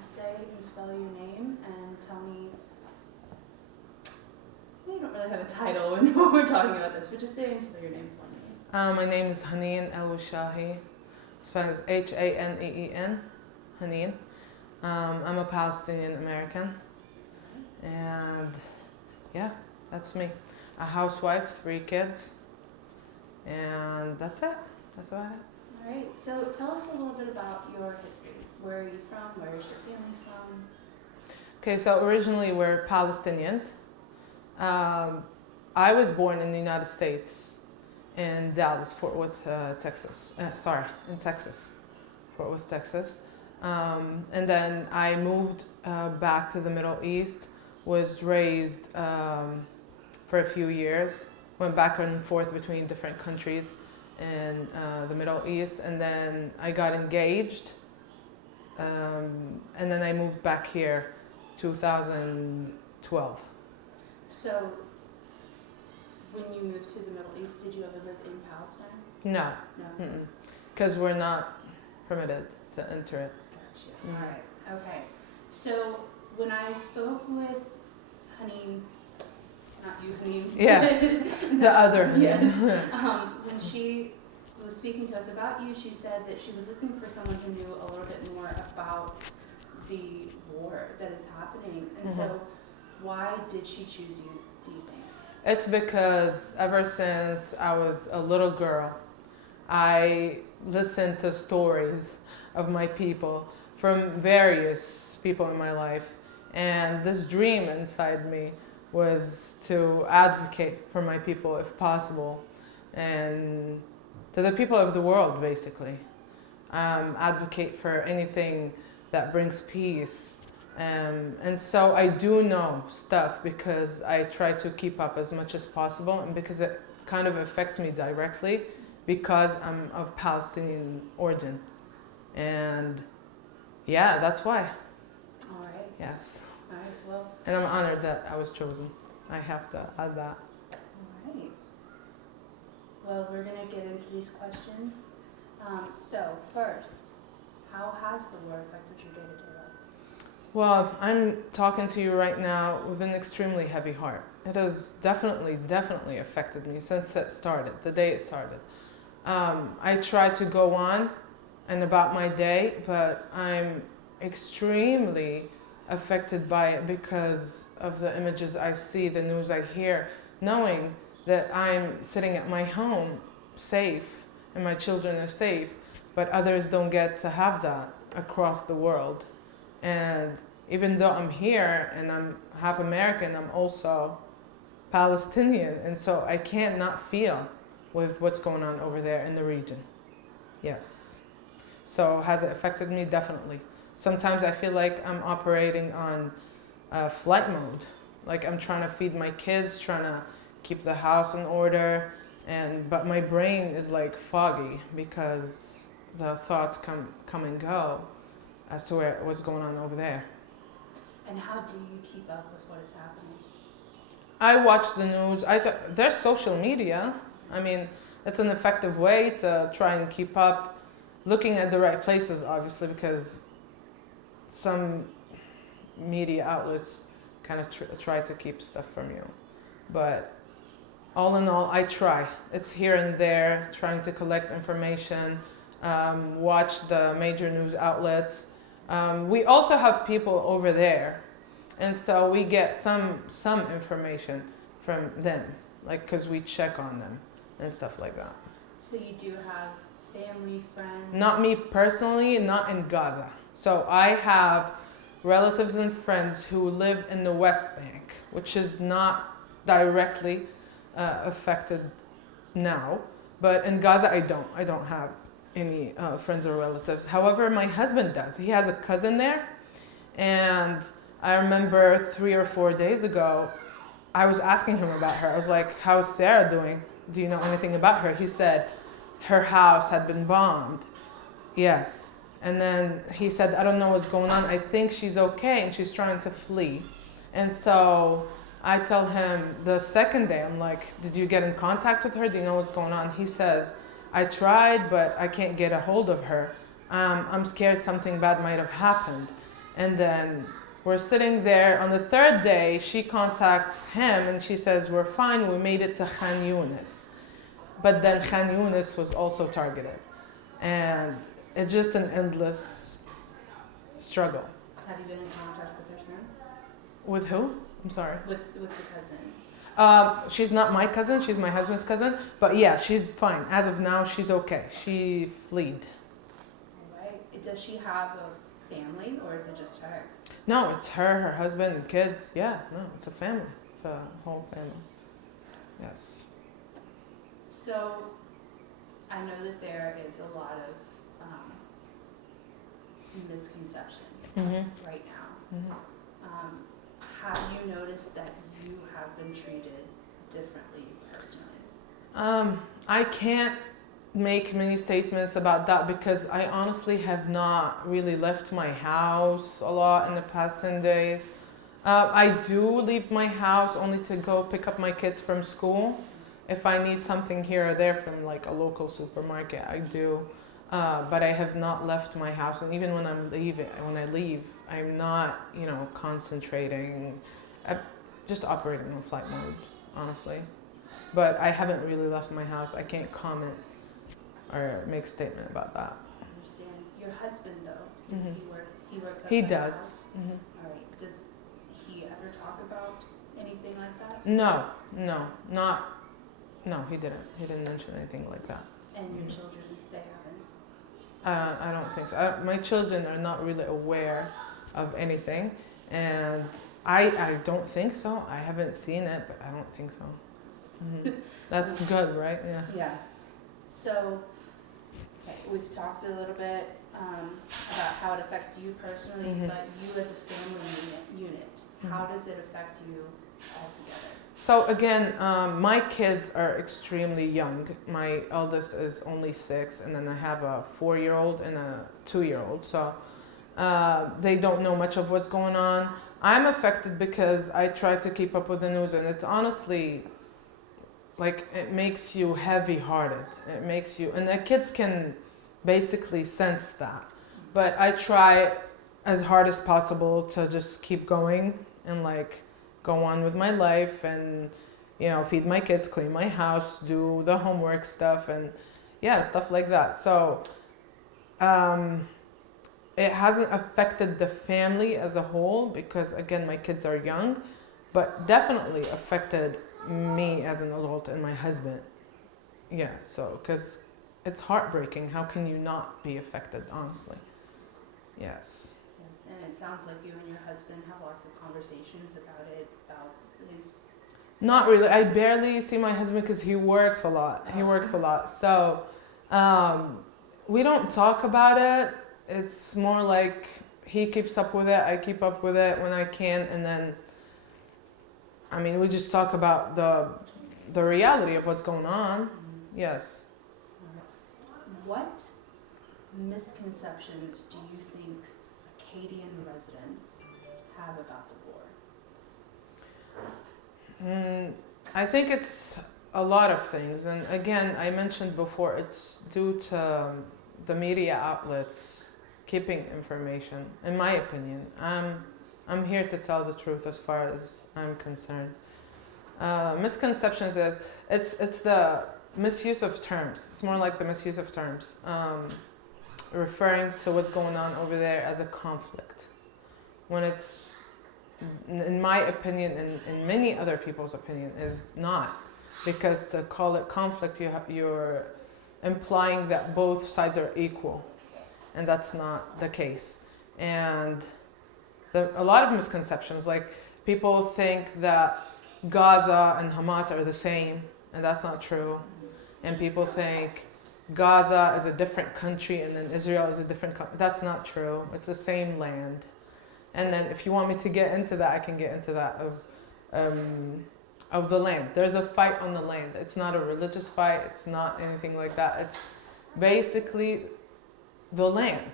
just say and spell your name and tell me. You don't really have a title when we're talking about this, but just say and spell your name for me. My name is Haneen El-Shahi. Spelled as Haneen. Haneen. I'm a Palestinian American. And yeah, that's me. A housewife, 3 kids. And that's it. That's about it. All right. So tell us a little bit about your history. Where are you from? Where is your family from? Okay, so originally we're Palestinians. I was born in the United States in Dallas, Fort Worth, Texas. In Texas, Fort Worth, Texas. And then I moved back to the Middle East, was raised for a few years, went back and forth between different countries in the Middle East, and then I got engaged, and then I moved back here 2012. So, when you moved to the Middle East, did you ever live in Palestine? No. No. Because we're not permitted to enter it. Gotcha. All right. Okay. So, when I spoke with Haneen, not you, Haneen. Yes, the other Haneen. Yes. When she was speaking to us about you, she said that she was looking for someone who knew a little bit more about the war that is happening. And so, why did she choose you, do you think? It's because ever since I was a little girl, I listened to stories of my people from various people in my life. And this dream inside me was to advocate for my people if possible, and to the people of the world, basically. Advocate for anything that brings peace. And so I do know stuff because I try to keep up as much as possible, and because it kind of affects me directly because I'm of Palestinian origin. And yeah, that's why. All right. Yes. All right, well. And I'm honored that I was chosen. I have to add that. All right. Well, we're going to get into these questions. So, first, how has the war affected your day-to-day life? Well, I'm talking to you right now with an extremely heavy heart. It has definitely affected me since it started, the day it started. I try to go on and about my day, but I'm extremely affected by it because of the images I see, the news I hear, knowing that I'm sitting at my home safe and my children are safe, but others don't get to have that across the world. And even though I'm here and I'm half American, I'm also Palestinian, and so I can't not feel with what's going on over there in the region. Yes. So has it affected me? Definitely. Sometimes I feel like I'm operating on flight mode. Like I'm trying to feed my kids, trying to keep the house in order, but my brain is like foggy because the thoughts come and go as to what's going on over there. And how do you keep up with what is happening? I watch the news. There's social media. I mean, it's an effective way to try and keep up, looking at the right places, obviously, because some media outlets kind of try to keep stuff from you. But all in all, I try. It's here and there, trying to collect information, watch the major news outlets. We also have people over there, and so we get some information from them, like because we check on them and stuff like that. So you do have family, friends? Not me personally, not in Gaza. So I have relatives and friends who live in the West Bank, which is not directly affected now, but in Gaza I don't have any friends or relatives. However, my husband does. He has a cousin there, and I remember 3 or 4 days ago, I was asking him about her. I was like, how's Sarah doing? Do you know anything about her? He said, her house had been bombed. Yes. And then he said, I don't know what's going on. I think she's okay, and she's trying to flee. And so I tell him the second day, I'm like, did you get in contact with her? Do you know what's going on? He says, I tried, but I can't get a hold of her. I'm scared something bad might have happened. And then we're sitting there. On the third day, she contacts him and she says, we're fine, we made it to Khan Yunis. But then Khan Yunis was also targeted. And it's just an endless struggle. Have you been in contact with her since? With who? I'm sorry. With the cousin. She's not my cousin, she's my husband's cousin. But yeah, she's fine. As of now, she's okay. She fled. Alright. Does she have a family or is it just her? No, it's her husband, and kids. Yeah, no, it's a family. It's a whole family. Yes. So, I know that there is a lot of misconception right now. Have you noticed that you have been treated differently personally? I can't make many statements about that because I honestly have not really left my house a lot in the past 10 days. I do leave my house only to go pick up my kids from school. If I need something here or there from like a local supermarket, I do. But I have not left my house, and even when I leave, I'm not, concentrating. I'm just operating on flight mode, honestly. But I haven't really left my house. I can't comment or make a statement about that. I understand. Your husband, though, does he work? He works. He outside the does. house? All right. Does he ever talk about anything like that? No, he didn't. He didn't mention anything like that. And your children, they haven't? I don't think so. My children are not really aware of anything, and I don't think so. I haven't seen it, but I don't think so. That's good, right? Yeah. Yeah. So, okay, we've talked a little bit about how it affects you personally, but you as a family unit, how does it affect you altogether? So again, my kids are extremely young. My eldest is only 6, and then I have a 4-year-old and a 2-year-old. So they don't know much of what's going on. I'm affected because I try to keep up with the news, and it's honestly, like, it makes you heavy-hearted. It makes you, and the kids can basically sense that. But I try as hard as possible to just keep going and like go on with my life and, feed my kids, clean my house, do the homework stuff, and yeah, stuff like that. So it hasn't affected the family as a whole because, again, my kids are young, but definitely affected me as an adult and my husband. Yeah, so, because it's heartbreaking. How can you not be affected, honestly? Yes. And it sounds like you and your husband have lots of conversations about it, about his... Not really. I barely see my husband because he works a lot. He works a lot. So we don't talk about it. It's more like he keeps up with it. I keep up with it when I can. And then, we just talk about the reality of what's going on. Yes. What misconceptions do you think Acadian residents have about the war? I think it's a lot of things, and again, I mentioned before, it's due to the media outlets keeping information. In my opinion, I'm here to tell the truth as far as I'm concerned. Misconceptions is it's the misuse of terms. It's more like the misuse of terms. Referring to what's going on over there as a conflict, when it's, in my opinion, and in many other people's opinion, is not. Because to call it conflict, you're implying that both sides are equal, and that's not the case. And a lot of misconceptions, like people think that Gaza and Hamas are the same, and that's not true. And people think Gaza is a different country and then Israel is a different country. That's not true. It's the same land. And then if you want me to get into that, I can get into that of the land. There's a fight on the land. It's not a religious fight. It's not anything like that. It's basically the land.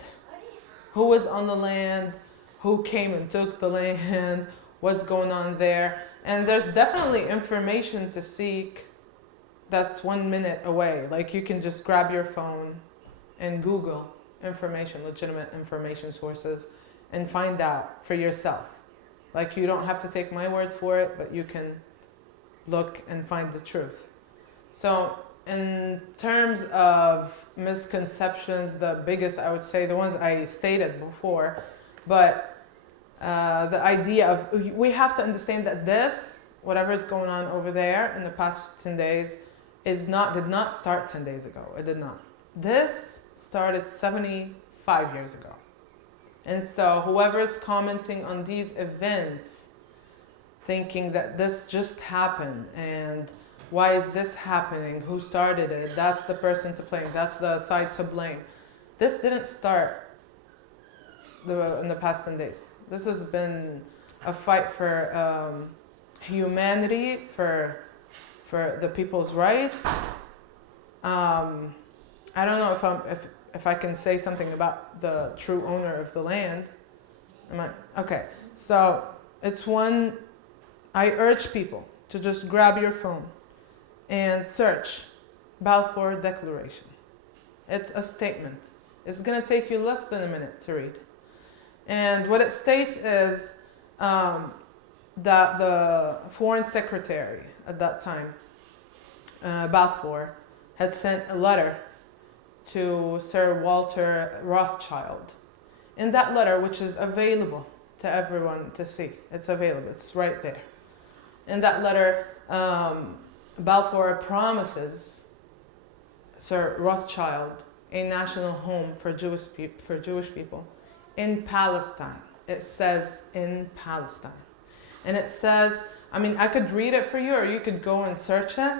Who is on the land? Who came and took the land? What's going on there? And there's definitely information to seek that's 1 minute away. Like you can just grab your phone and Google information, legitimate information sources, and find out for yourself. Like, you don't have to take my word for it, but you can look and find the truth. So in terms of misconceptions, the biggest, I would say, the ones I stated before, but the idea of, we have to understand that this, whatever is going on over there in the past 10 days, did not start 10 days ago. It did not. This started 75 years ago. And so whoever's commenting on these events, thinking that this just happened and why is this happening, who started it, that's the person to blame, that's the side to blame. This didn't start in the past 10 days. This has been a fight for humanity, for the people's rights. I don't know if I can say something about the true owner of the land. Okay, so it's one, I urge people to just grab your phone and search Balfour Declaration. It's a statement. It's going to take you less than a minute to read. And what it states is that the foreign secretary at that time, Balfour, had sent a letter to Sir Walter Rothschild. In that letter, which is available to everyone to see, it's available, it's right there. In that letter, Balfour promises Sir Rothschild a national home for Jewish people in Palestine. It says in Palestine. And it says, I could read it for you, or you could go and search it,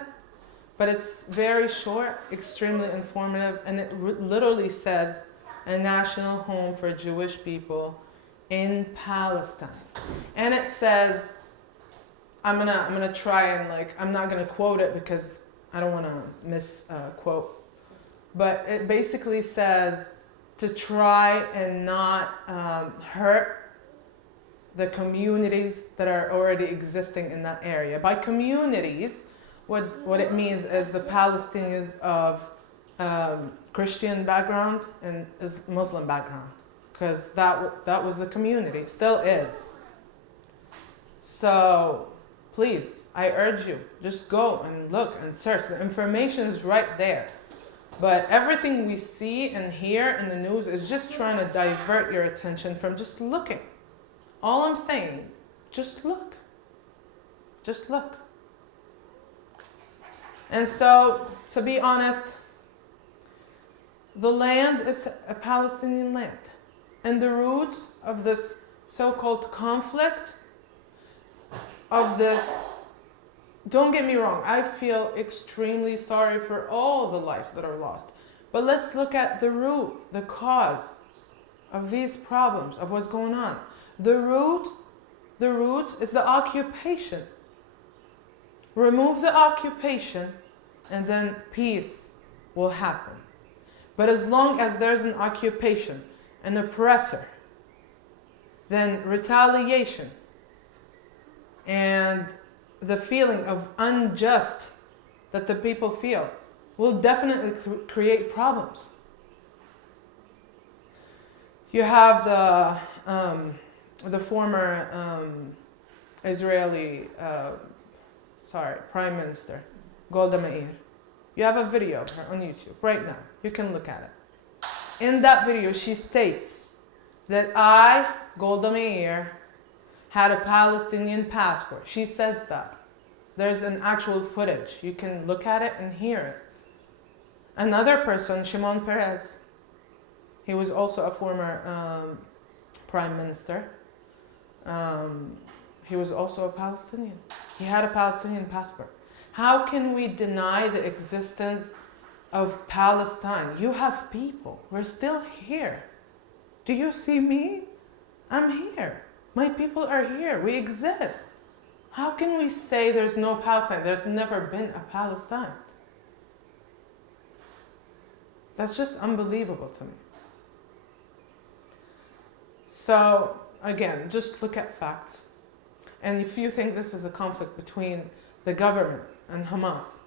but it's very short, extremely informative, and it literally says a national home for Jewish people in Palestine. And it says, I'm gonna try and I'm not gonna quote it because I don't want to misquote, but it basically says to try and not hurt the communities that are already existing in that area. By communities, what it means is the Palestinians of Christian background and is Muslim background, because that was the community, it still is. So please, I urge you, just go and look and search. The information is right there. But everything we see and hear in the news is just trying to divert your attention from just looking. All I'm saying, just look. Just look. And so, to be honest, the land is a Palestinian land. And the roots of this so-called conflict, of this, don't get me wrong, I feel extremely sorry for all the lives that are lost. But let's look at the root, the cause of these problems, of what's going on. The root is the occupation. Remove the occupation, and then peace will happen. But as long as there's an occupation, an oppressor, then retaliation and the feeling of unjust that the people feel will definitely create problems. You have the former Israeli Prime Minister, Golda Meir. You have a video of her on YouTube right now. You can look at it. In that video, she states that I, Golda Meir, had a Palestinian passport. She says that. There's an actual footage. You can look at it and hear it. Another person, Shimon Peres, he was also a former prime minister. He was also a Palestinian. He had a Palestinian passport. How can we deny the existence of Palestine? You have people. We're still here. Do you see me? I'm here. My people are here. We exist. How can we say there's no Palestine? There's never been a Palestine. That's just unbelievable to me. So, again, just look at facts. And if you think this is a conflict between the government and Hamas,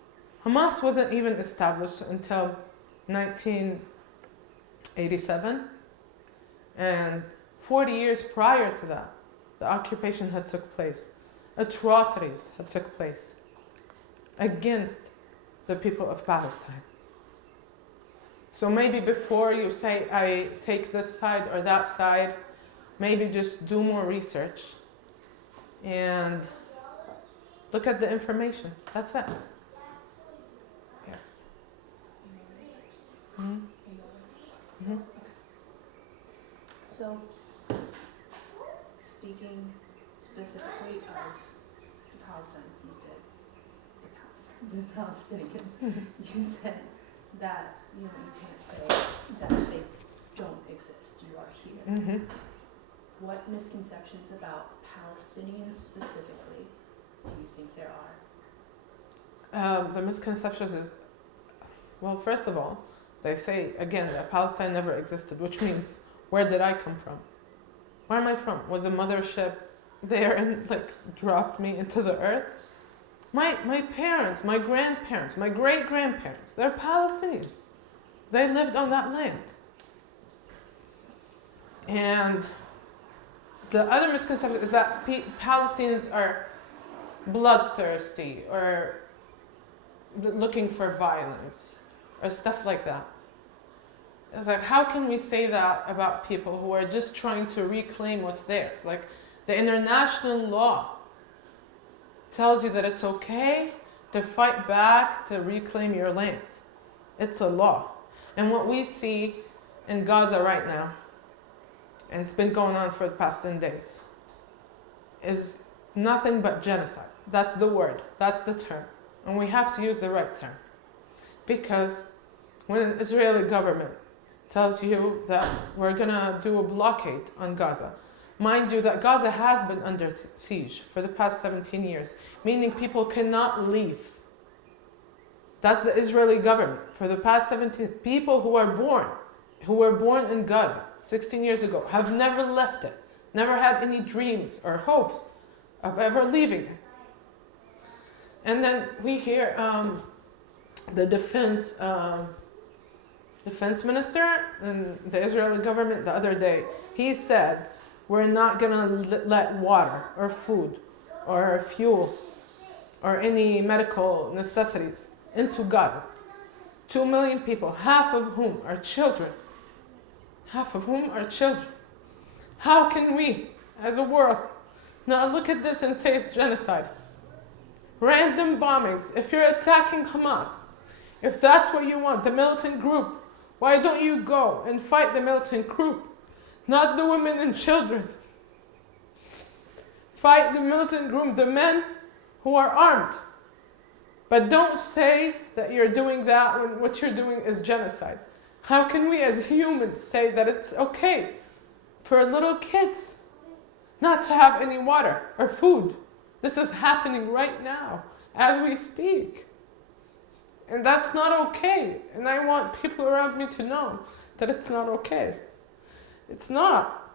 Hamas wasn't even established until 1987. And 40 years prior to that, the occupation had took place. Atrocities had took place against the people of Palestine. So maybe before you say, I take this side or that side, maybe just do more research and look at the information. That's it. Yes. Mm-hmm. Mm-hmm. So, speaking specifically of the Palestinians, you said, the Palestinians, you said that, you can't say that they don't exist, you are here. Mm-hmm. What misconceptions about Palestinians specifically do you think there are? The misconceptions is, well, first of all, they say, again, that Palestine never existed, which means, where did I come from? Where am I from? Was a mothership there and dropped me into the earth? My parents, my grandparents, my great-grandparents, they're Palestinians. They lived on that land. And the other misconception is that Palestinians are bloodthirsty or looking for violence or stuff like that. It's like, how can we say that about people who are just trying to reclaim what's theirs? Like, the international law tells you that it's okay to fight back to reclaim your lands. It's a law. And what we see in Gaza right now, and it's been going on for the past 10 days, is nothing but genocide. That's the word, that's the term. And we have to use the right term. Because when an Israeli government tells you that we're gonna do a blockade on Gaza, mind you that Gaza has been under siege for the past 17 years, meaning people cannot leave. That's the Israeli government. For the past 17, people who were born in Gaza 16 years ago, have never left it, never had any dreams or hopes of ever leaving it. And then we hear the defense minister in the Israeli government the other day, he said, we're not going to let water or food or fuel or any medical necessities into Gaza. 2 million people, half of whom are children. Half of whom are children. How can we, as a world, not look at this and say it's genocide? Random bombings. If you're attacking Hamas, if that's what you want, the militant group, why don't you go and fight the militant group? Not the women and children. Fight the militant group, the men who are armed. But don't say that you're doing that when what you're doing is genocide. How can we as humans say that it's okay for little kids not to have any water or food? This is happening right now as we speak. And that's not okay. And I want people around me to know that it's not okay. It's not.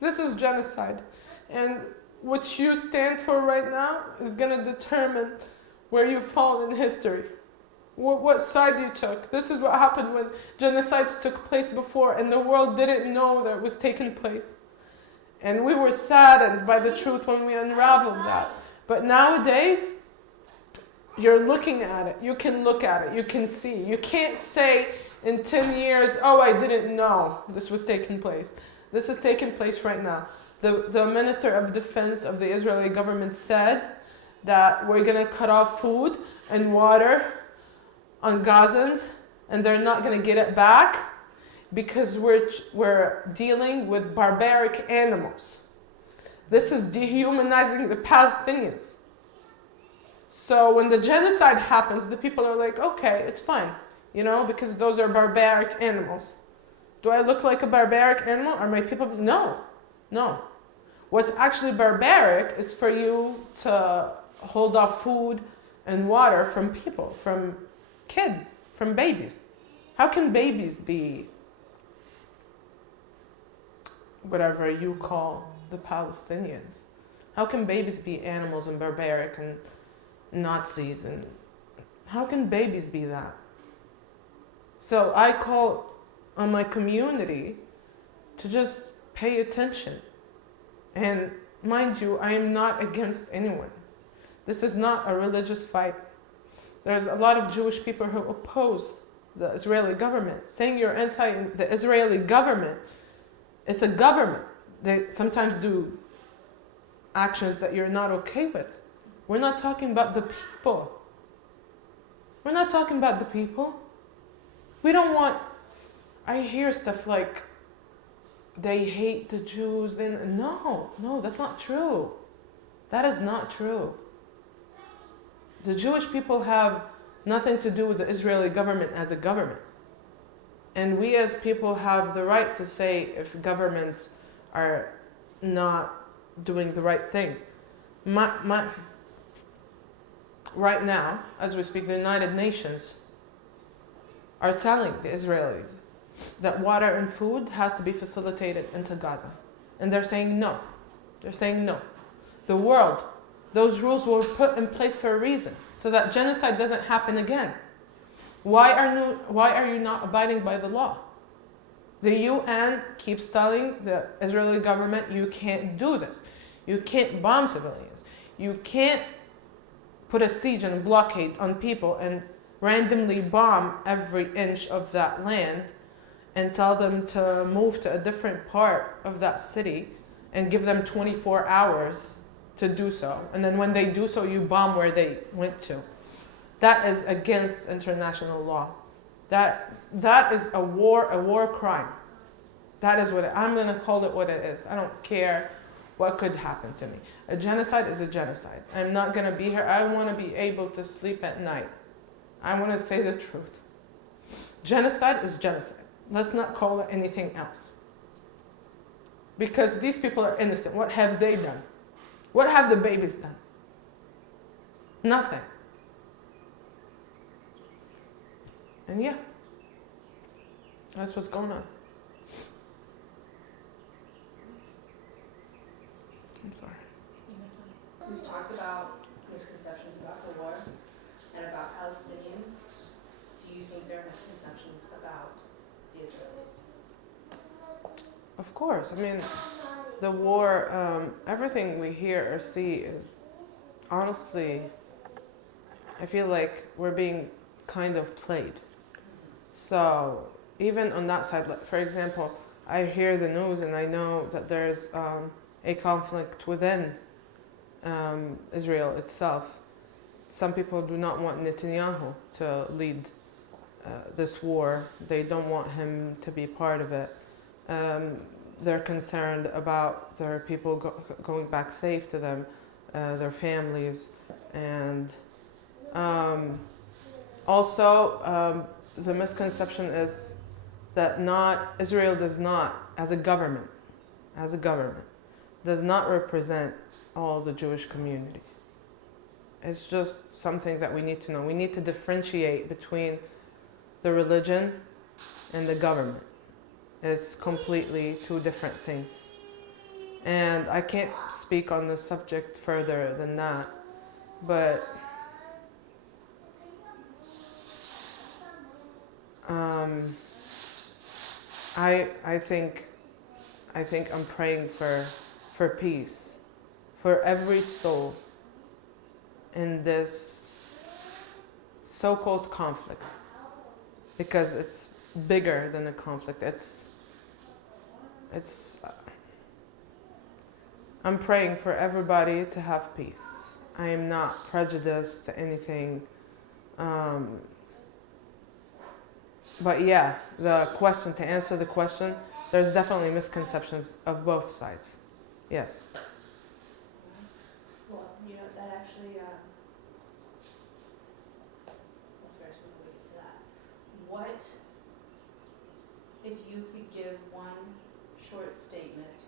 This is genocide. And what you stand for right now is going to determine where you fall in history. What side you took. This is what happened when genocides took place before and the world didn't know that it was taking place. And we were saddened by the truth when we unraveled that. But nowadays, you're looking at it. You can look at it. You can see. You can't say in 10 years, oh, I didn't know this was taking place. This is taking place right now. The Minister of Defense of the Israeli government said that we're going to cut off food and water on Gazans, and they're not going to get it back because we're dealing with barbaric animals. This is dehumanizing the Palestinians. So when the genocide happens, the people are like, okay, it's fine, because those are barbaric animals. Do I look like a barbaric animal? Are my people? No. What's actually barbaric is for you to hold off food and water from people, from kids, from babies. How can babies be whatever you call the Palestinians? How can babies be animals and barbaric and Nazis? And how can babies be that? So I call on my community to just pay attention. And mind you, I am not against anyone. This is not a religious fight. There's a lot of Jewish people who oppose the Israeli government, saying you're anti the Israeli government. It's a government. They sometimes do actions that you're not okay with. We're not talking about the people. We're not talking about the people. We don't want, I hear stuff like, they hate the Jews, then no, that's not true. That is not true. The Jewish people have nothing to do with the Israeli government as a government. And we as people have the right to say if governments are not doing the right thing. Right now, as we speak, the United Nations are telling the Israelis that water and food has to be facilitated into Gaza. And they're saying no. They're saying no. The world, those rules were put in place for a reason, so that genocide doesn't happen again. Why are you not abiding by the law? The UN keeps telling the Israeli government, you can't do this. You can't bomb civilians. You can't put a siege and a blockade on people and randomly bomb every inch of that land and tell them to move to a different part of that city and give them 24 hours to do so. And then when they do so, you bomb where they went to. That is against international law. That is a war crime. That is what I'm going to call it what it is. I don't care what could happen to me. A genocide is a genocide. I'm not going to be here. I want to be able to sleep at night. I want to say the truth. Genocide is genocide. Let's not call it anything else. Because these people are innocent. What have they done? What have the babies done? Nothing. And yeah, that's what's going on. I'm sorry. We've talked about misconceptions about the war and about Palestinians. Do you think there are misconceptions about the Israelis? Of course. I mean, the war, everything we hear or see, honestly, I feel like we're being kind of played. So even on that side, like, for example, I hear the news and I know that there's a conflict within Israel itself. Some people do not want Netanyahu to lead this war. They don't want him to be part of it. They're concerned about their people going back safe to them, their families, and also the misconception is that Israel does not, as a government, does not represent all the Jewish community. It's just something that we need to know. We need to differentiate between the religion and the government. It's completely two different things. And I can't speak on the subject further than that, but I think I'm praying for peace, for every soul in this so-called conflict, because it's bigger than a conflict. I'm praying for everybody to have peace. I am not prejudiced to anything. But yeah, to answer the question, there's definitely misconceptions of both sides. Yes. Well, that actually, first before we get to that, what, if you could give one short statement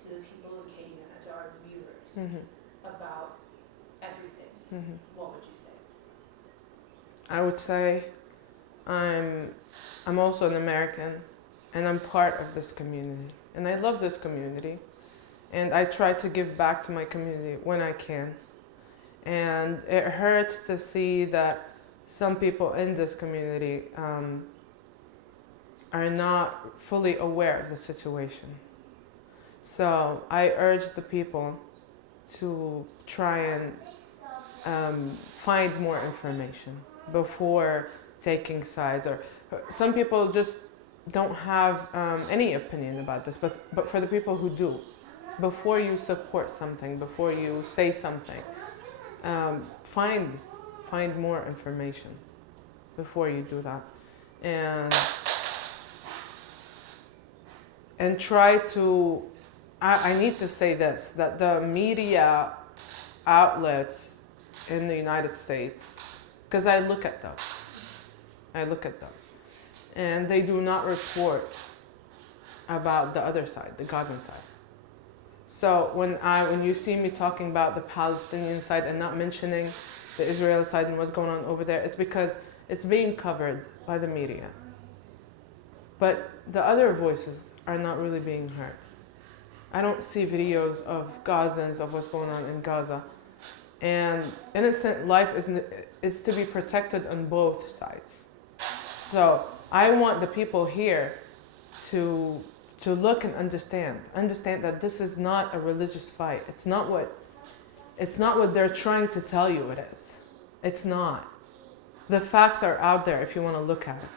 to the people of Kenya, to our viewers, about everything, what would you say? I would say I'm also an American, and I'm part of this community, and I love this community, and I try to give back to my community when I can. And it hurts to see that some people in this community are not fully aware of the situation. So I urge the people to try and find more information before taking sides. Or some people just don't have any opinion about this, but for the people who do, before you support something, before you say something, find more information before you do that, and try to. I need to say this, that the media outlets in the United States, because I look at those, and they do not report about the other side, the Gazan side. So when you see me talking about the Palestinian side and not mentioning the Israeli side and what's going on over there, it's because it's being covered by the media. But the other voices are not really being heard. I don't see videos of Gazans, of what's going on in Gaza. And innocent life is to be protected on both sides. So I want the people here to look and understand that this is not a religious fight. It's not what they're trying to tell you it is. It's not. The facts are out there if you want to look at it.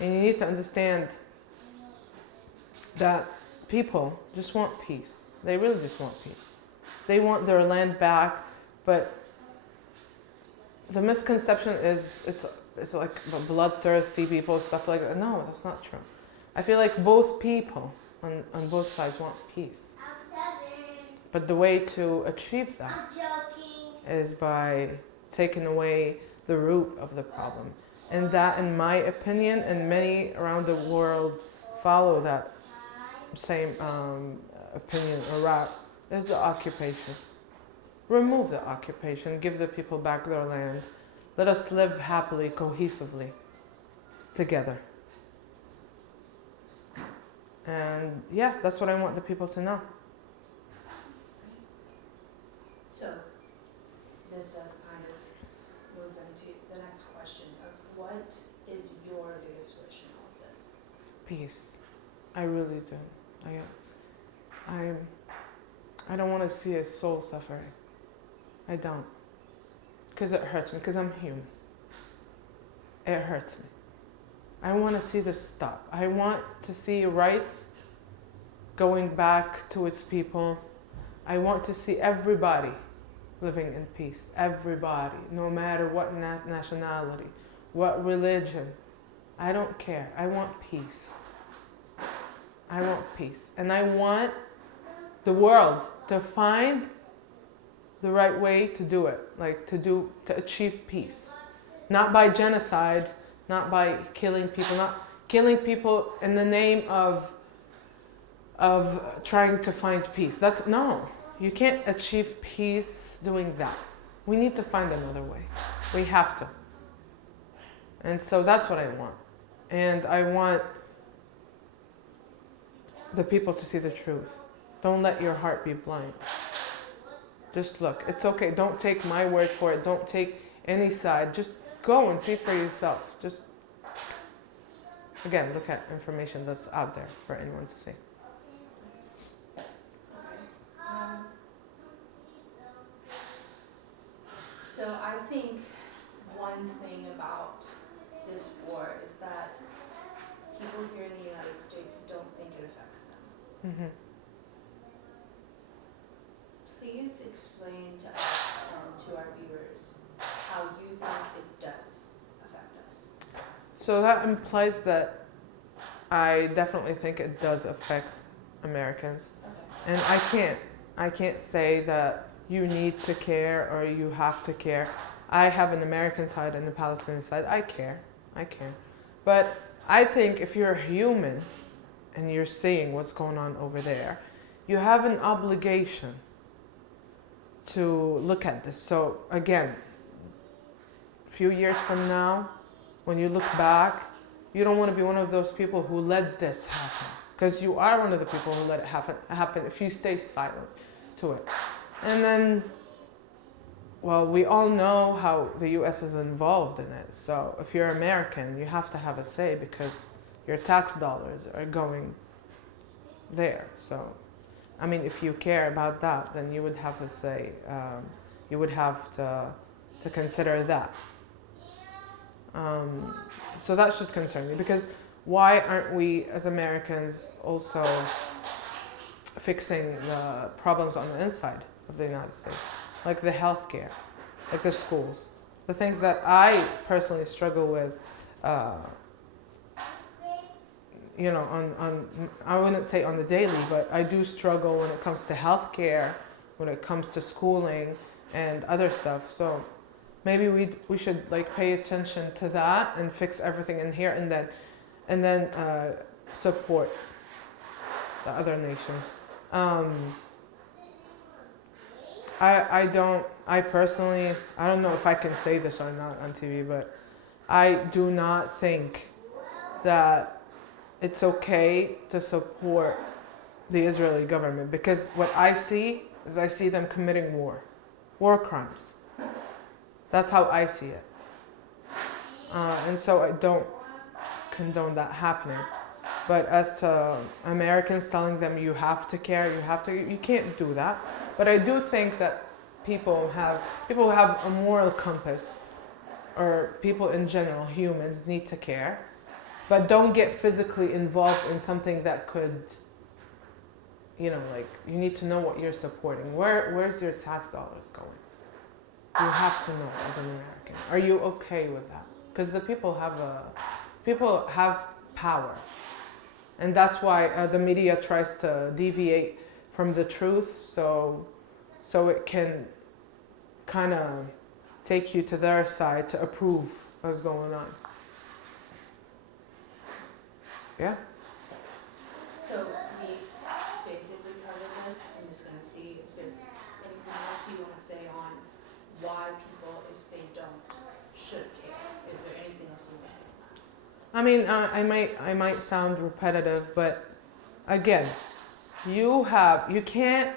And you need to understand that people just want peace. They really just want peace. They want their land back, but the misconception is it's like bloodthirsty people, stuff like that. No, that's not true. I feel like both people on both sides want peace. But the way to achieve that is by taking away the root of the problem. And that, in my opinion, and many around the world follow that same opinion or route, is the occupation. Remove the occupation, give the people back their land. Let us live happily, cohesively, together. And yeah, that's what I want the people to know. So, this does kind of move into the next question of what is your biggest wish in all of this? Peace. I really do. I don't want to see a soul suffering. I don't. Because it hurts me, because I'm human. It hurts me. I want to see this stop. I want to see rights going back to its people. I want to see everybody living in peace. Everybody, no matter what nationality, what religion. I don't care. I want peace. I want peace. And I want the world to find the right way to do it, like to achieve peace. Not by genocide, not by killing people, not killing people in the name of trying to find peace. No, you can't achieve peace doing that. We need to find another way. We have to. And so that's what I want. And I want the people to see the truth. Don't let your heart be blind. Just look. It's okay. Don't take my word for it. Don't take any side. Just go and see for yourself. Just, again, look at information that's out there for anyone to see. So I think one thing about this war is that people here in the United States don't think it affects them. Mm-hmm. Please explain to us and to our viewers how you think it does affect us. So that implies that I definitely think it does affect Americans. Okay. And I can't say that you need to care or you have to care. I have an American side and a Palestinian side. I care. But I think if you're a human and you're seeing what's going on over there, you have an obligation to look at this. So again, a few years from now, when you look back, you don't want to be one of those people who let this happen. Because you are one of the people who let it happen if you stay silent to it. And then, well, we all know how the U.S. is involved in it. So if you're American, you have to have a say because your tax dollars are going there. So I mean, if you care about that, then you would have to say, you would have to consider that. So that should concern me, because why aren't we as Americans also fixing the problems on the inside of the United States? Like the healthcare, like the schools, the things that I personally struggle with, you know, I wouldn't say on the daily, but I do struggle when it comes to healthcare, when it comes to schooling and other stuff. So maybe we should like pay attention to that and fix everything in here, and then support the other nations. I personally, I don't know if I can say this or not on TV, but I do not think that it's okay to support the Israeli government, because what I see is I see them committing war crimes. That's how I see it. And so I don't condone that happening. But as to Americans telling them you have to care, you can't do that. But I do think that people who have a moral compass, or people in general, humans, need to care. But don't get physically involved in something that could, you know, like, you need to know what you're supporting. Where's your tax dollars going? You have to know as an American. Are you okay with that? Because the people have power. And that's why the media tries to deviate from the truth, so it can kind of take you to their side to approve what's going on. Yeah? So we basically covered this. I'm just going to see if there's anything else you want to say on why people, if they don't, should care. Is there anything else you want to say on that? I mean, I might sound repetitive, but again, you can't.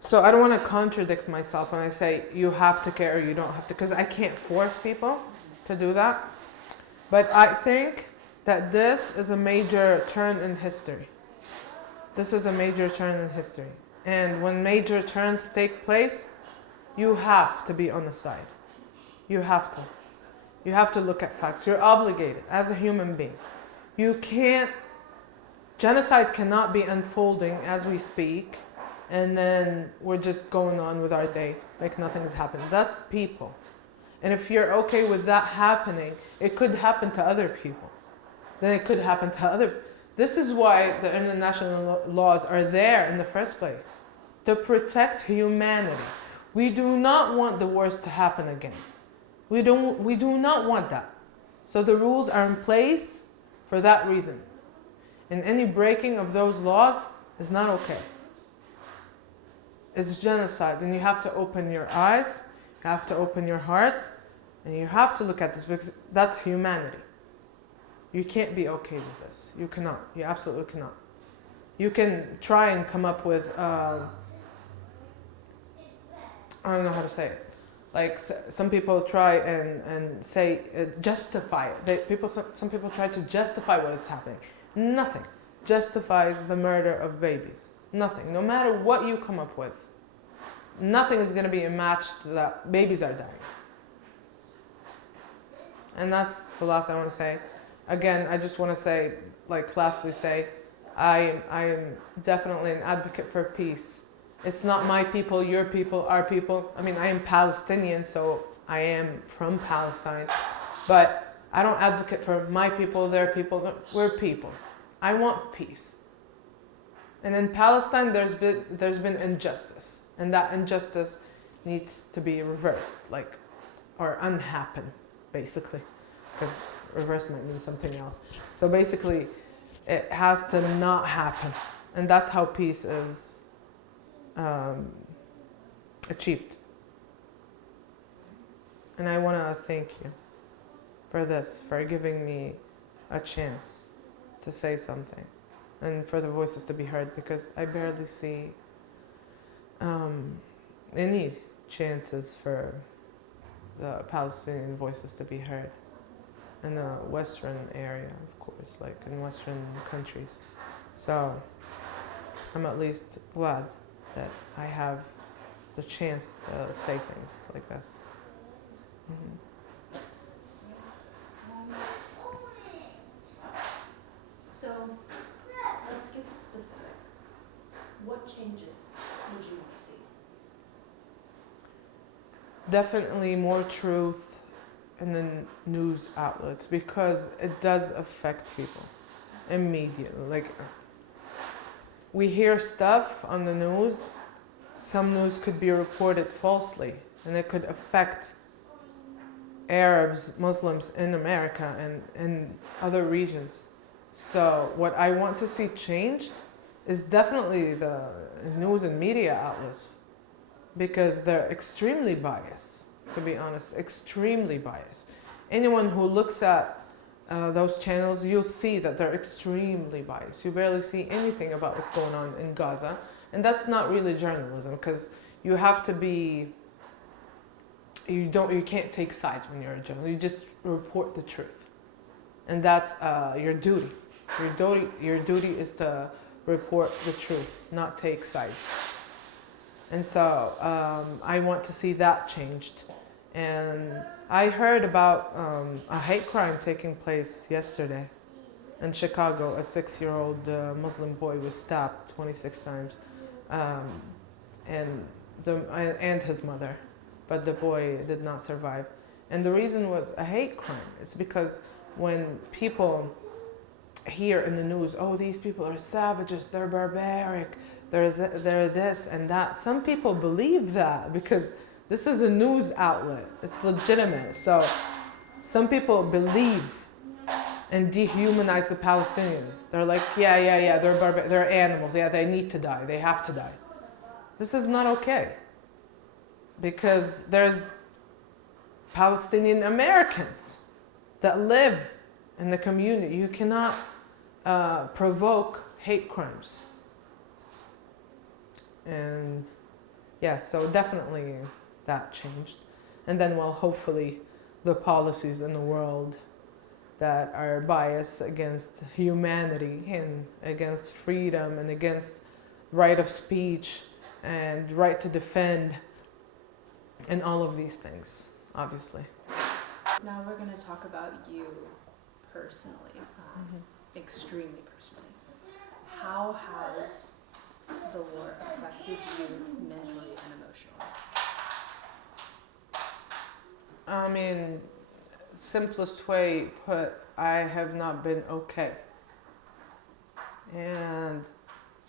So I don't want to contradict myself when I say you have to care or you don't have to, because I can't force people to do that. But I think that this is a major turn in history. This is a major turn in history. And when major turns take place, you have to be on the side. You have to. You have to look at facts. You're obligated as a human being. You can't, genocide cannot be unfolding as we speak, and then we're just going on with our day like nothing's happened. That's people. And if you're okay with that happening, it could happen to other people. Then it could happen to other. This is why the international laws are there in the first place, to protect humanity. We do not want the worst to happen again. We do not want that. So the rules are in place for that reason. And any breaking of those laws is not okay. It's genocide, and you have to open your eyes, you have to open your heart, and you have to look at this, because that's humanity. You can't be okay with this. You cannot. You absolutely cannot. You can try and come up with, I don't know how to say it. Like some people try and say, justify it. Some people try to justify what is happening. Nothing justifies the murder of babies. Nothing. No matter what you come up with, nothing is going to be a match to that. Babies are dying. And that's the last I want to say. Again, I just want to say, like lastly say, I am definitely an advocate for peace. It's not my people, your people, our people. I mean, I am Palestinian, so I am from Palestine. But I don't advocate for my people, their people. We're people. I want peace. And in Palestine, there's been injustice. And that injustice needs to be reversed, or unhappen, basically. Because reverse might mean something else. So basically, it has to not happen. And that's how peace is achieved. And I want to thank you for this, for giving me a chance to say something, and for the voices to be heard, because I barely see any chances for the Palestinian voices to be heard in the Western area, of course, like in Western countries. So I'm at least glad that I have the chance to say things like this. Mhm. So let's get specific. What changes would you want to see? Definitely more truth in the news outlets, because it does affect people immediately. Like, we hear stuff on the news, some news could be reported falsely, and it could affect Arabs, Muslims in America and in other regions. So what I want to see changed is definitely the news and media outlets, because they're extremely biased, to be honest, extremely biased. Anyone who looks at those channels, you'll see that they're extremely biased. You barely see anything about what's going on in Gaza. And that's not really journalism, because you have to be, you can't take sides when you're a journalist. You just report the truth. And that's your duty. Your duty is to report the truth, not take sides. And so I want to see that changed. And I heard about a hate crime taking place yesterday in Chicago. A 6-year-old Muslim boy was stabbed 26 times, and his mother, but the boy did not survive. And the reason was a hate crime. It's because when people hear in the news, oh, these people are savages, they're barbaric, they're this and that, some people believe that because this is a news outlet. It's legitimate. So some people believe and dehumanize the Palestinians. They're like, yeah, they're animals. Yeah, they need to die. They have to die. This is not okay. Because there's Palestinian Americans that live in the community. You cannot provoke hate crimes. And yeah, so definitely that changed. And then, well, hopefully the policies in the world that are biased against humanity and against freedom and against right of speech and right to defend and all of these things, obviously. Now we're going to talk about you personally, extremely personally. How has the war affected you mentally and emotionally? I mean, simplest way put, I have not been okay. And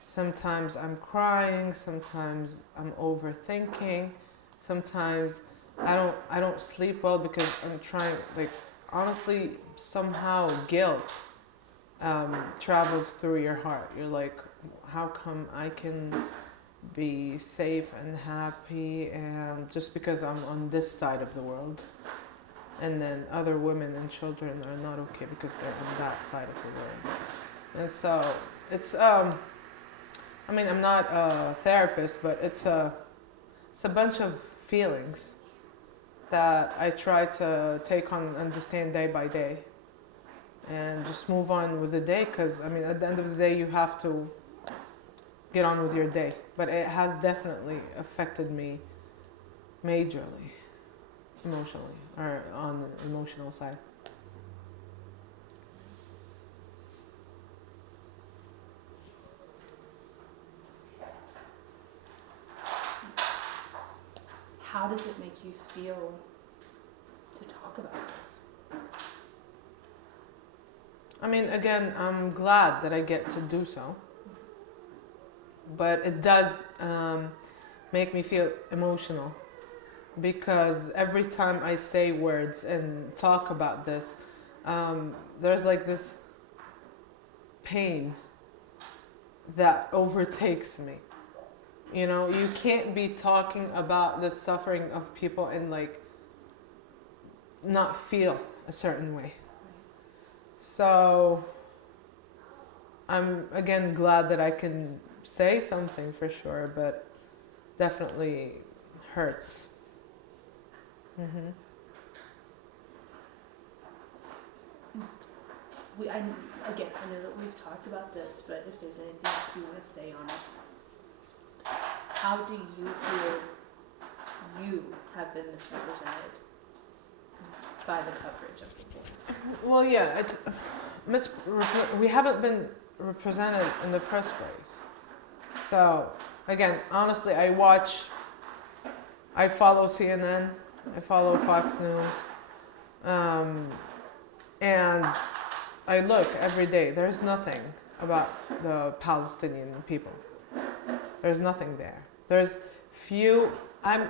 sometimes I'm crying, sometimes I'm overthinking, sometimes I don't sleep well because I'm trying, like, honestly, somehow guilt travels through your heart. You're like, how come I can be safe and happy, and just because I'm on this side of the world, and then other women and children are not okay because they're on that side of the world. And so it's I mean, I'm not a therapist, but it's a bunch of feelings that I try to take on and understand day by day and just move on with the day, because I mean, at the end of the day you have to get on with your day. But it has definitely affected me majorly, emotionally, or on the emotional side. How does it make you feel to talk about this? I mean, again, I'm glad that I get to do so. But it does make me feel emotional, because every time I say words and talk about this, there's like this pain that overtakes me. You know, you can't be talking about the suffering of people and like not feel a certain way. So I'm again glad that I can say something for sure, but definitely hurts. again, I know that we've talked about this, but if there's anything else you want to say on it, how do you feel you have been misrepresented by the coverage of the war? Well, yeah, we haven't been represented in the first place. So, again, honestly, I follow CNN, I follow Fox News, and I look every day. There's nothing about the Palestinian people. There's nothing there. There's few, no,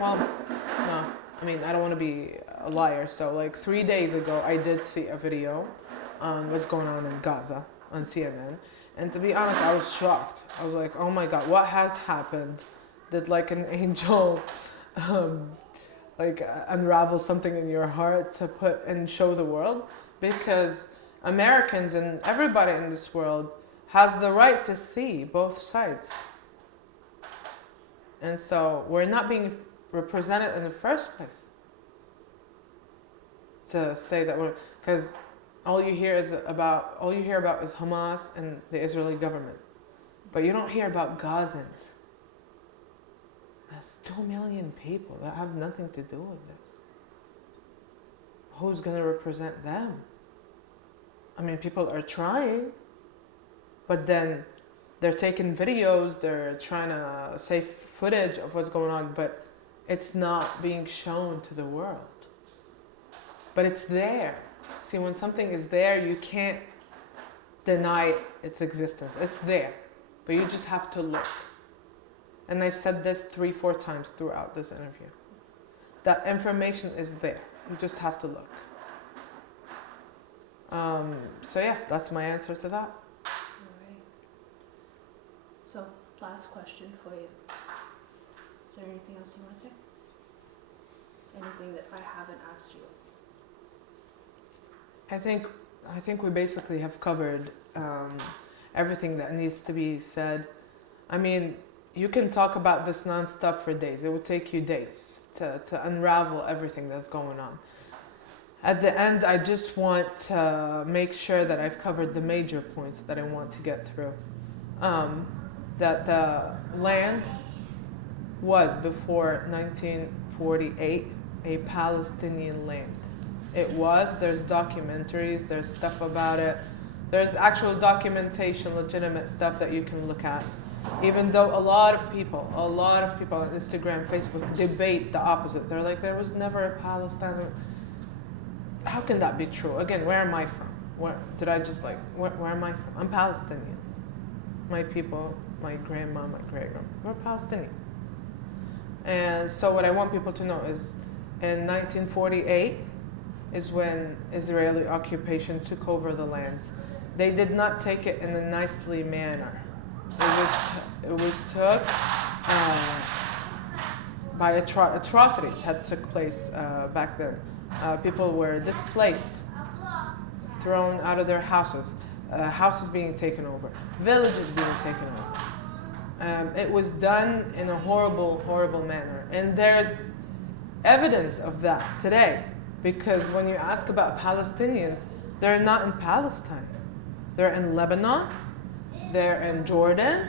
I mean, I don't want to be a liar, so like 3 days ago, I did see a video on what's going on in Gaza on CNN. And to be honest, I was shocked. I was like, oh my God, what has happened? Did like an angel unravel something in your heart to put and show the world? Because Americans and everybody in this world has the right to see both sides. And so we're not being represented in the first place. To say that because all you hear about is Hamas and the Israeli government, but you don't hear about Gazans. That's 2 million people that have nothing to do with this. Who's going to represent them? I mean, people are trying, but then they're taking videos, they're trying to save footage of what's going on, but it's not being shown to the world. But it's there. See, when something is there, you can't deny its existence. It's there, but you just have to look. And I've said this 3-4 times throughout this interview. That information is there. You just have to look. So yeah, that's my answer to that. All right. So, last question for you. Is there anything else you want to say? Anything that I haven't asked you? I think we basically have covered everything that needs to be said. I mean, you can talk about this nonstop for days. It would take you days to unravel everything that's going on. At the end, I just want to make sure that I've covered the major points that I want to get through. That the land was, before 1948, a Palestinian land. It was. There's documentaries, there's stuff about it. There's actual documentation, legitimate stuff that you can look at. Even though a lot of people on Instagram, Facebook debate the opposite. They're like, there was never a Palestine. How can that be true? Again, where am I from? Where am I from? I'm Palestinian. My people, my grandma, my great-grandma, we're Palestinian. And so what I want people to know is in 1948 is when Israeli occupation took over the lands. They did not take it in a nicely manner. It was took by atrocities that took place back then. People were displaced, thrown out of their houses, houses being taken over, villages being taken over. It was done in a horrible, horrible manner. And there's evidence of that today, because when you ask about Palestinians, they're not in Palestine. They're in Lebanon, they're in Jordan,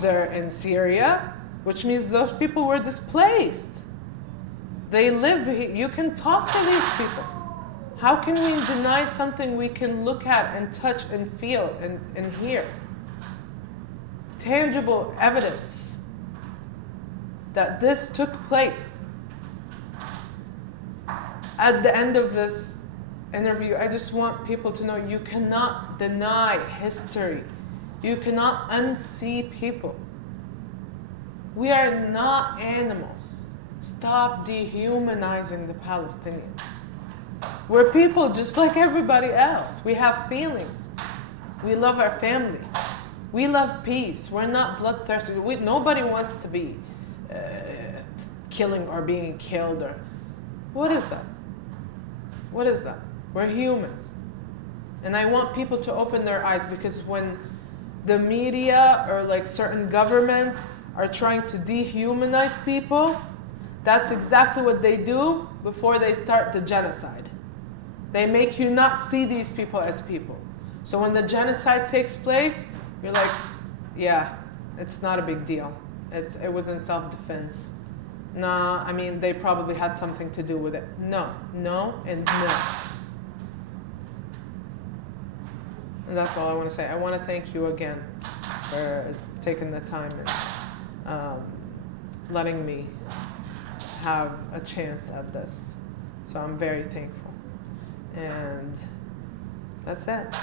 they're in Syria, which means those people were displaced. They live here. You can talk to these people. How can we deny something we can look at and touch and feel and hear? Tangible evidence that this took place. At the end of this interview, I just want people to know you cannot deny history. You cannot unsee people. We are not animals. Stop dehumanizing the Palestinians. We're people just like everybody else. We have feelings. We love our family. We love peace. We're not bloodthirsty. Nobody wants to be killing or being killed. What is that? What is that? We're humans. And I want people to open their eyes, because when the media or like certain governments are trying to dehumanize people, that's exactly what they do before they start the genocide. They make you not see these people as people. So when the genocide takes place, you're like, yeah, it's not a big deal. It was in self-defense. Nah, I mean, they probably had something to do with it. No, no, and no. And that's all I want to say. I want to thank you again for taking the time and letting me have a chance at this. So I'm very thankful. And that's it.